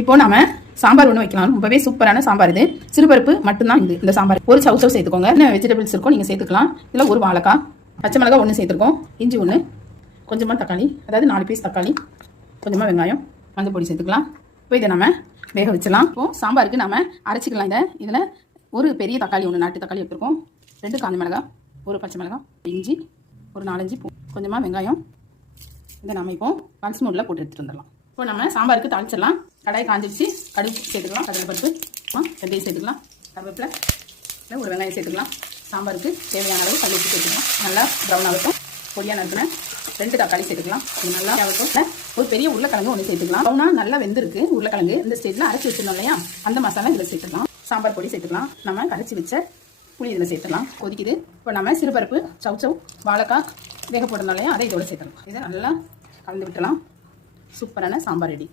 இப்போ நம்ம சாம்பார் ஒன்று வைக்கலாம். ரொம்பவே சூப்பரான சாம்பார் இது. சிறுபருப்பு மட்டும்தான் இது. இந்த சாம்பார் ஒரு சவுசவ் சேர்த்துக்கோங்க. என்ன வெஜிடபிள்ஸ் இருக்கும் நீங்கள் சேர்த்துக்கலாம். இதில் ஒரு வாழைக்காய், பச்சை மிளகாய் ஒன்று சேர்த்துருக்கோம், இஞ்சி ஒன்று, கொஞ்சமாக தக்காளி, அதாவது 4 பீஸ் தக்காளி, கொஞ்சமாக வெங்காயம், மஞ்சள் பொடி சேர்த்துக்கலாம். இப்போ இதை நம்ம வேக வச்சலாம். இப்போ சாம்பாருக்கு நம்ம அரைச்சிக்கலாம். இதில் ஒரு பெரிய தக்காளி ஒன்று, நாட்டு தக்காளி எடுத்துருக்கோம், 2 காஞ்ச மிளகாய், ஒரு பச்சை மிளகாய், இஞ்சி, ஒரு 4-5 பூ, கொஞ்சமாக வெங்காயம். இதை நம்ம இப்போ பல்ஸ் மோடில் போட்டு எடுத்துகிட்டு வந்துடலாம். இப்போ நம்ம சாம்பாருக்கு தாளிச்சிடலாம். கடாய் காஞ்சிடுச்சு. கடுகு சேர்த்துக்கலாம், கடலை பருப்பு, வெந்தயம் சேர்த்துக்கலாம், கருவேப்பிலை, ஒரு வெங்காயம் சேர்த்துக்கலாம். சாம்பாருக்கு தேவையான அளவு கல் உப்பு சேர்த்துக்கலாம். நல்லா ப்ரௌன் ஆகட்டும். பொடியாக நறுக்கின 2 தக்காளி சேர்த்துக்கலாம். இது நல்லா ஆகட்டும். ஒரு பெரிய உருளைக்கிழங்கு ஒன்று சேர்த்துக்கலாம். ப்ரௌனாக நல்லா வெந்திருக்கு உருளைக்கிழங்கு. இந்த ஸ்டேஜில் அரைச்சி வச்சிருந்தோம் இல்லையா, அந்த மசாலா இதில் சேர்த்துக்கலாம். சாம்பார் பொடி சேர்த்துக்கலாம். நம்ம கரைச்சி வச்ச புளி இதில் சேர்த்துக்கலாம். கொதிக்குது. இப்போ நம்ம சிறுபருப்பு, சவுச்சவ், வாழைக்காய் வேக போட்டிருந்தோம் இல்லையா, அதை இதோட சேர்த்துக்கலாம். இதை நல்லா கலந்து விட்டுலாம். சூப்பரான சாம்பார் ரெடி.